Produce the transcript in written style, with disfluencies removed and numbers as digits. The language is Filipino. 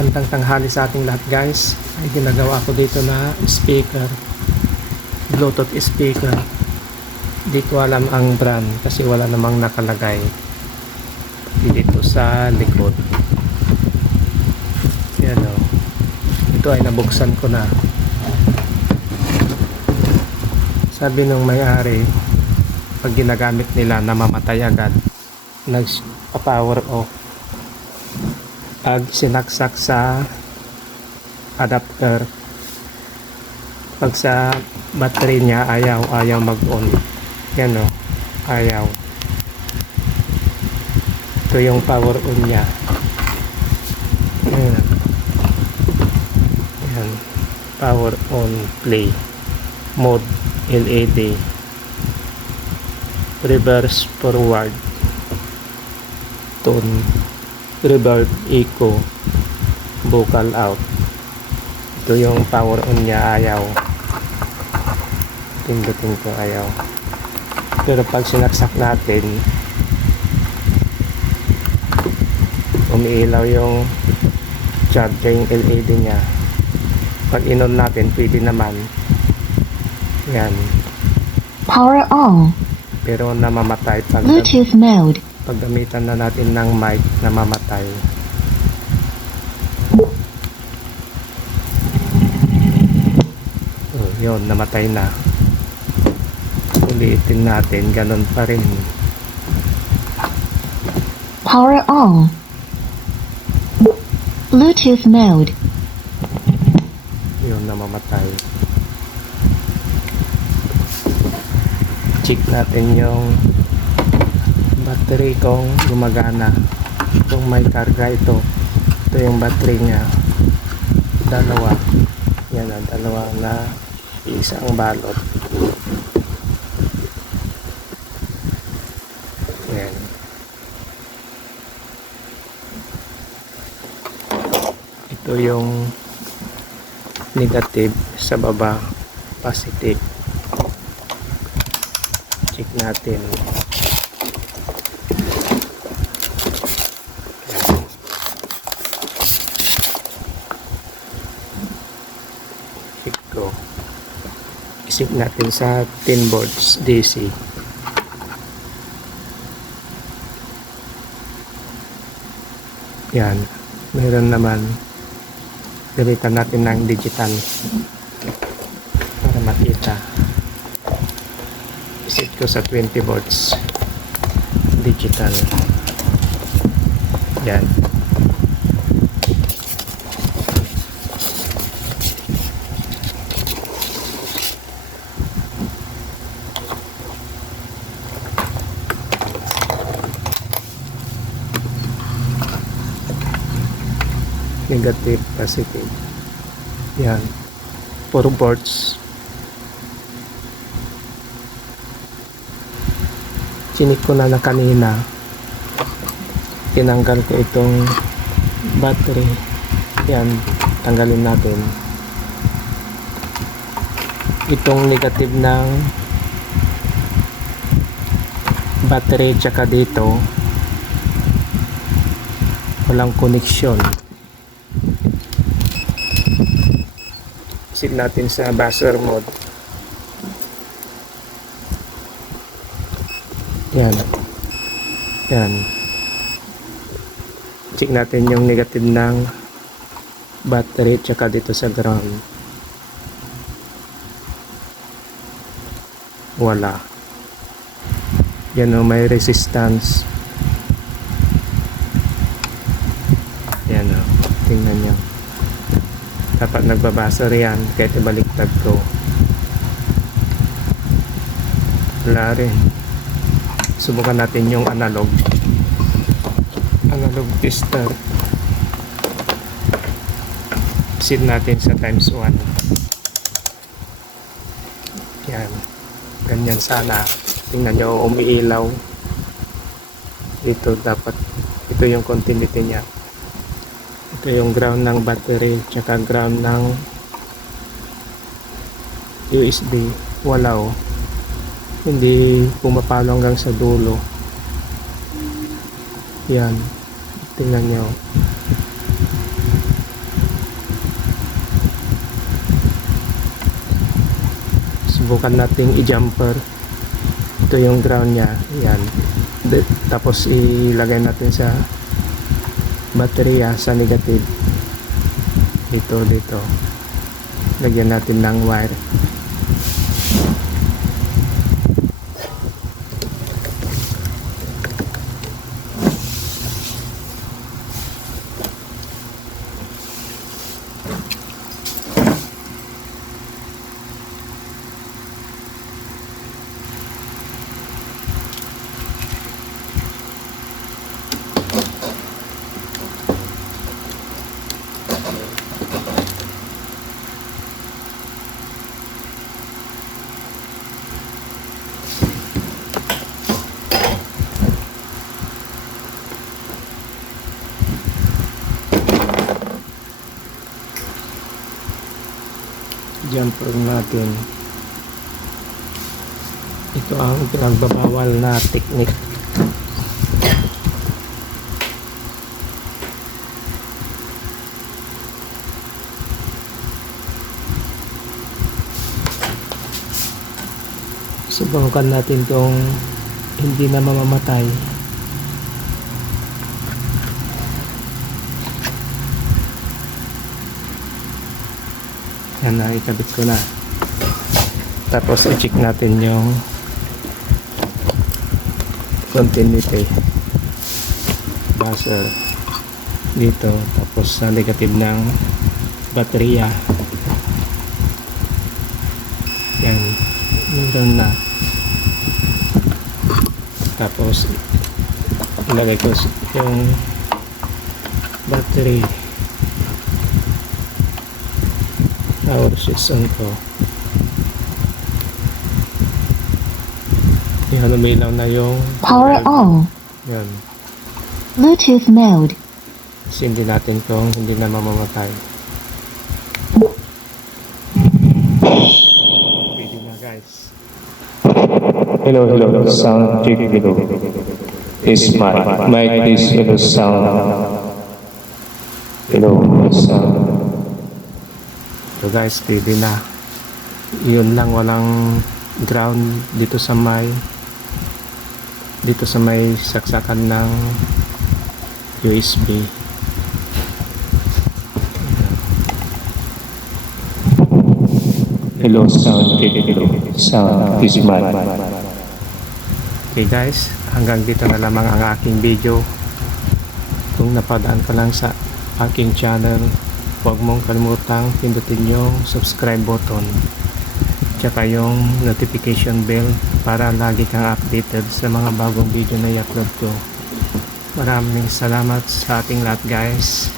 Magandang tanghali sa ating lahat guys. Ay ginagawa ko dito na speaker, Bluetooth speaker. Di ko alam ang brand kasi wala namang nakalagay dito sa likod. Yan o. Ito ay nabuksan ko na. Sabi ng may-ari, pag ginagamit nila namamatay agad, nag-power off. Pag sinaksak sa adapter, pag sa battery niya ayaw mag-on. Yan o, ayaw. Ito yung power on niya. Ayan. Ayan. Power on, play mode, LED, reverse, forward, tone, reverb, echo, vocal out. Ito yung power on niya, ayaw. Pindutin ko, ayaw. Pero pag sinaksak natin, umiilaw yung charging LED niya. Pag in-on natin, pwede naman. Yan. Power on. Pero namamatay pag Bluetooth mode. paggamitan na natin ng mic, namamatay. Yun, namatay na. Ulitin natin, ganun pa rin. Power on. Bluetooth mode. Yun, namamatay. Check natin yung battery kung gumagana, kung may karga. Ito yung battery nya, dalawa. Yan na, dalawa na isang balot. Yan. Ito yung negative sa baba, positive. Check natin. Check ko. Isip natin sa 10 volts DC. Yan. Meron naman. Galitan natin ng digital para makita. Isit ko sa 20 volts digital. Yan. Negative, positive. Yan. 4 volts. Chinik ko na kanina. Tinanggal ko itong battery. Yan. Tanggalin natin. Itong negative ng battery tsaka dito, walang koneksyon. Isip natin sa buzzer mode. Yan. Yan. Check natin yung negative ng battery tsaka dito sa ground. Wala. Yan o, may resistance. Yan o. Tingnan nyo. Dapat nagbabasar yan kahit ibaliktad ko. Wala rin. Subukan natin yung analog tester. Set natin sa times 1. Yan. Ganyan sana. Tingnan nyo, umiilaw. Dito dapat, ito yung continuity nya. Ito yung ground ng battery tsaka ground ng USB. Wala o. Hindi pumapalo hanggang sa dulo. Yan. Tingnan nyo. subukan nating i-jumper. Ito yung ground niya, yan. Tapos ilagay natin sa baterya sa negative. Dito lagyan natin ng wire. Jumper natin. Ito ang pinagbabawal na technique. Subukan natin itong hindi na mamamatay. Yan na, ikabit ko na. Tapos i-check natin yung continuity buzzer dito, tapos sa negative ng baterya. Yan, meron na. Tapos ilagay ko yung battery. Power switch on ko. Yan, umilaw na yung Power on. yan. Bluetooth mode. Sindi natin kung hindi na mamamatay. Pwede na guys. Hello, sound check, hello. Is mic is hello, sound. Hello, sound. So guys, pwede na. Yun lang, walang ground dito sa may saksakan ng USB. Hello, sound check, hello. Sound is mic. Okay guys, hanggang dito na lamang ang aking video. Kung napadaan ka lang sa aking channel, huwag mong kalimutang pindutin yung subscribe button tsaka yung notification bell para lagi kang updated sa mga bagong video na i-upload ko. Maraming salamat sa ating lahat guys.